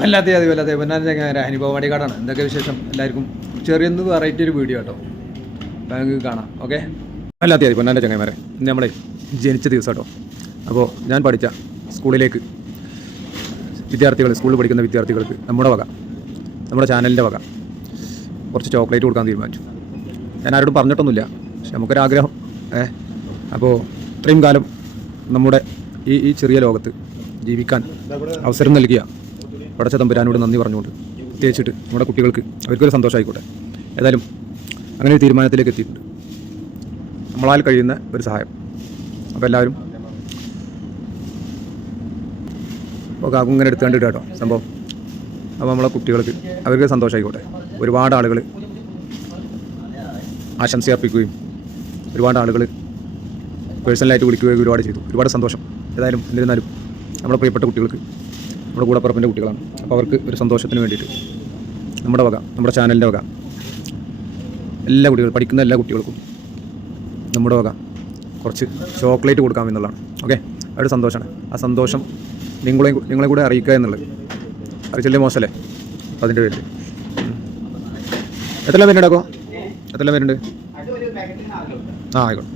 വല്ലാതെ പൊന്നാൻ അനുഭവ വടികാടാണ്. എന്തൊക്കെ വിശേഷം എല്ലാവർക്കും? ചെറിയൊന്ന് വെറൈറ്റി ഒരു വീഡിയോ കേട്ടോ, നിങ്ങൾക്ക് കാണാം. ഓക്കെ, വല്ലാതെ പൊന്നാൻ്റെ ചങ്ങന്മാരെ, ഇന്ന് നമ്മളെ ജനിച്ച ദിവസം കേട്ടോ. അപ്പോൾ ഞാൻ പഠിച്ച സ്കൂളിലേക്ക് സ്കൂളിൽ പഠിക്കുന്ന വിദ്യാർത്ഥികൾക്ക് നമ്മുടെ ചാനലിൻ്റെ വക കുറച്ച് ചോക്ലേറ്റ് കൊടുക്കാൻ തീരുമാനിച്ചു. ഞാൻ ആരോടും പറഞ്ഞിട്ടൊന്നുമില്ല, പക്ഷെ നമുക്കൊരാഗ്രഹം. അപ്പോൾ ഇത്രയും കാലം നമ്മുടെ ഈ ചെറിയ ലോകത്ത് ജീവിക്കാൻ അവസരം നൽകിയ പടച്ച തമ്പുരാനോട് നന്ദി പറഞ്ഞുകൊണ്ട്, പ്രത്യേകിച്ചിട്ട് നമ്മുടെ കുട്ടികൾക്ക് അവർക്കൊരു സന്തോഷമായിക്കോട്ടെ. ഏതായാലും അങ്ങനെ ഒരു തീരുമാനത്തിലേക്ക് എത്തിയിട്ടുണ്ട്. നമ്മളാൽ കഴിയുന്ന ഒരു സഹായം. അപ്പോൾ എല്ലാവരും കാക്കും ഇങ്ങനെ എടുത്തുകൊണ്ട് കേട്ടോ സംഭവം. അപ്പോൾ നമ്മളെ കുട്ടികൾക്ക് അവർക്ക് സന്തോഷമായിക്കോട്ടെ. ഒരുപാട് ആളുകൾ ആശംസ അർപ്പിക്കുകയും ഒരുപാട് ആളുകൾ പേഴ്സണലായിട്ട് വിളിക്കുകയും ഒരുപാട് ചെയ്തു. ഒരുപാട് സന്തോഷം. ഏതായാലും എന്നിരുന്നാലും നമ്മുടെ പ്രിയപ്പെട്ട കുട്ടികൾക്ക്, നമ്മുടെ കൂടപ്പുറപ്പിൻ്റെ കുട്ടികളാണ്. അപ്പോൾ അവർക്ക് ഒരു സന്തോഷത്തിന് വേണ്ടിയിട്ട് നമ്മുടെ ചാനലിൻ്റെ വക എല്ലാ കുട്ടികളും, പഠിക്കുന്ന എല്ലാ കുട്ടികൾക്കും നമ്മുടെ വക കുറച്ച് ചോക്ലേറ്റ് കൊടുക്കാമെന്നുള്ളതാണ്. ഓക്കെ, അതൊരു സന്തോഷമാണ്. ആ സന്തോഷം നിങ്ങളെ കൂടെ അറിയിക്കുക എന്നുള്ളത് അറിയിച്ചല്ലേ മോശമല്ലേ? അപ്പോൾ അതിൻ്റെ പേരിൽ എത്ര പേരുണ്ടാക്കോ? എത്ര പേരുണ്ട്? ആയിക്കോട്ടെ,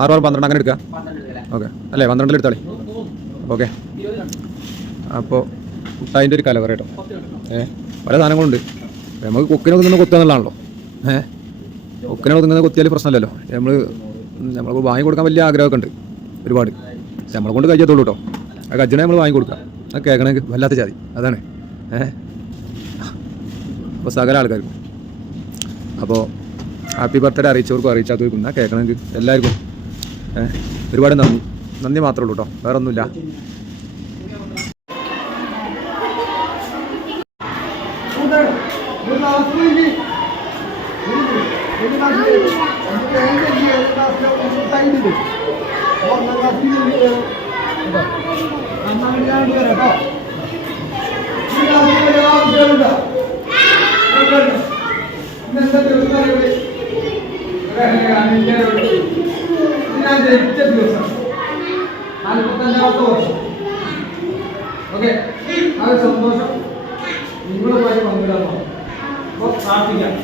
6 or 12 അങ്ങനെ എടുക്കുക. ഓക്കെ അല്ലേ, 12 എടുത്താളി. ഓക്കെ, അപ്പോൾ മുട്ടായിൻ്റെ ഒരു കലവറ കേട്ടോ. പല സാധനങ്ങളുണ്ട്. നമുക്ക് കൊക്കിനെ ഒതുങ്ങുന്ന കൊത്തുക എന്നുള്ളതാണല്ലോ. കൊക്കിനെ ഒതുങ്ങുന്ന കൊത്തിയാൽ പ്രശ്നമല്ലല്ലോ. നമ്മൾക്ക് വാങ്ങി കൊടുക്കാൻ വലിയ ആഗ്രഹമൊക്കെ ഉണ്ട് ഒരുപാട്. നമ്മളെ കൊണ്ട് കഴിച്ചതുള്ളൂ കേട്ടോ. ആ കജ്ജനെ നമ്മൾ വാങ്ങി കൊടുക്കുക. ആ കേൾക്കണമെങ്കിൽ വല്ലാത്ത ജാതി അതാണ്. അപ്പോൾ സകല ആൾക്കാർക്കും, അപ്പോൾ ഹാപ്പി ബർത്ത്ഡേ അറിയിച്ചവർക്കും അറിയിച്ചാത്തവർക്കും എന്നാൽ കേൾക്കണമെങ്കിൽ എല്ലാവർക്കും ഒരുപാട് നന്ദി മാത്രമേ ഉള്ളൂ കേട്ടോ, വേറെ ഒന്നുമില്ല. ഓക്കെ, ആ ഒരു സന്തോഷം നിങ്ങളുമായി പങ്കിടാമോ? അപ്പോൾ പ്രാർത്ഥിക്കാം.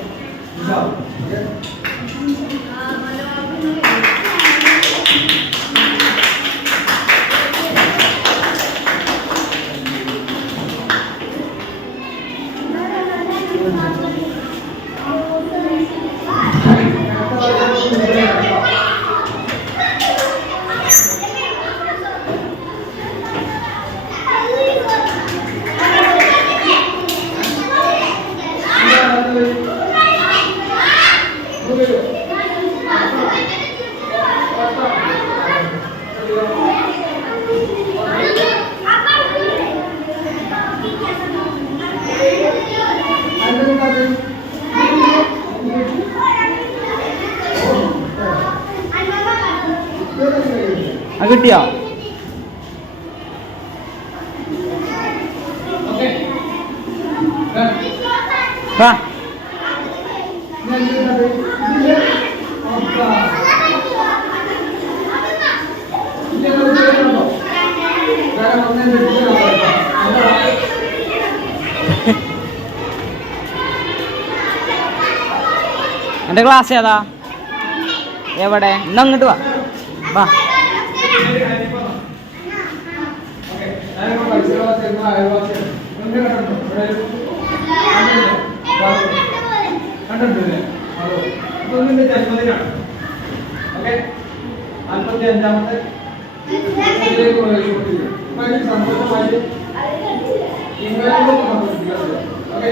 ഓക്കെ, കിട്ടിയോ? എൻ്റെ ക്ലാസ് ഏതാ? എവിടെ? ഇന്ന് അങ്ങോട്ട് വാ. ജന്മദിനാണ്. ഓക്കെ, 45ാമത്തെ സന്തോഷമായി ഓക്കെ.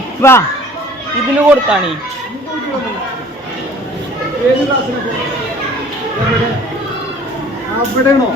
ഇപ്പ ഇതിന് കൊടുത്താണ് അവിടെയാണോ?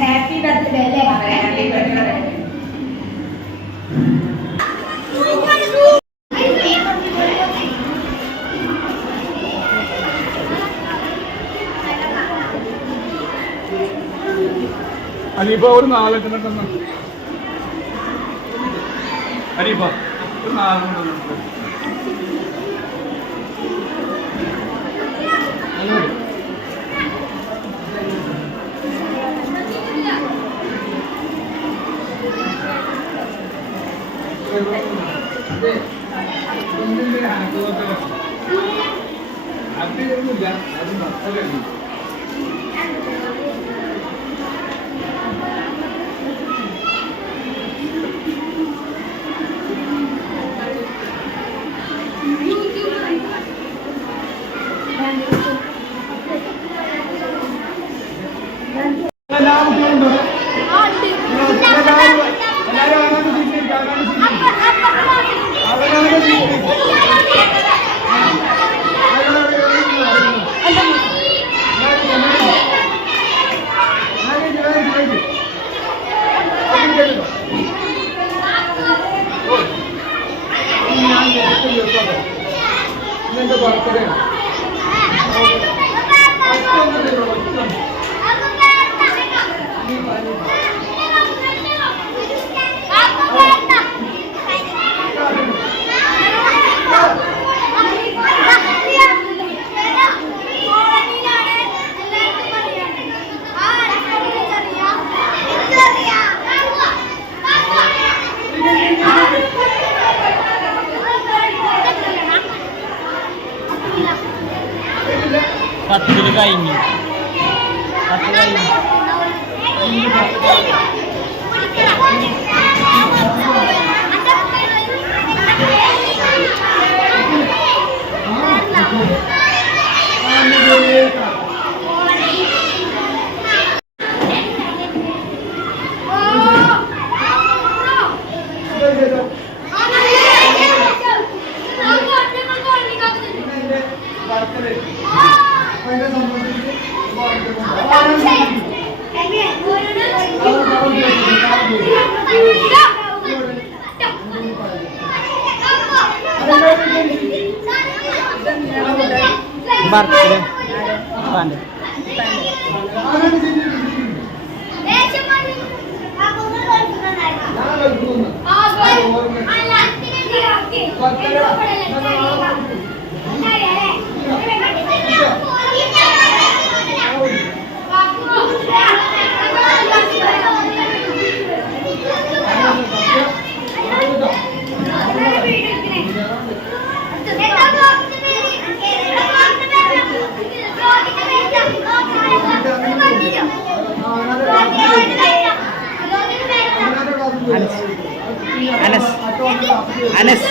ഹാപ്പി ബർത്ത്ഡേ അല്ലേ? Happy birthday. അനീഫ ഒരു നാലെണ്ണം അനീഫ ഒരു നാലെണ്ണം അതില്ല അത് മക്കളാണ്. കത്തില് കഴിഞ്ഞു കത്ത് കഴിഞ്ഞു ബർത്ത്ഡേ പാൻ്റെ അനസ് അനസ്